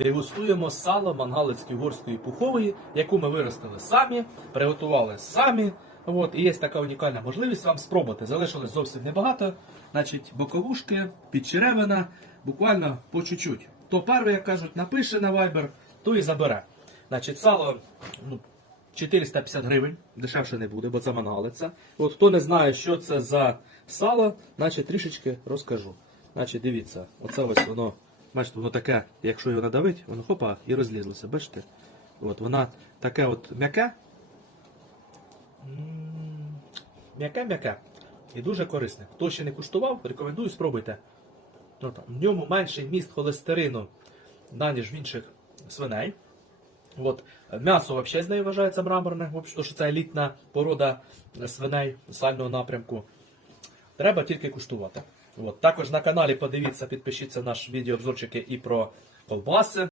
Дегустуємо сало мангалицької горської пухової, яку ми виростили самі, приготували самі. От, і є така унікальна можливість вам спробувати. Залишилось зовсім небагато. Значить, боковушки, підчеревина, буквально по чуть-чуть. То перший, як кажуть, напише на Viber, то і забере. Значить, сало ну, 450 гривень, дешевше не буде, бо це мангалиця. От хто не знає, що це за сало, значить трішечки розкажу. Значить, дивіться, оце ось воно, бачите, воно таке, якщо його надавить, воно хопа і розлізлося. Бачите? От вона таке от м'яке. М'яке-м'яке. І дуже корисне. Хто ще не куштував, рекомендую спробуйте. От, в ньому менший міст холестерину, ніж в інших свиней. От. М'ясо взагалі з нею вважається мраморне, що це елітна порода свиней сального напрямку. Треба тільки куштувати. От. Також на каналі подивіться, підпишіться наш відеообзорчики і про колбаси.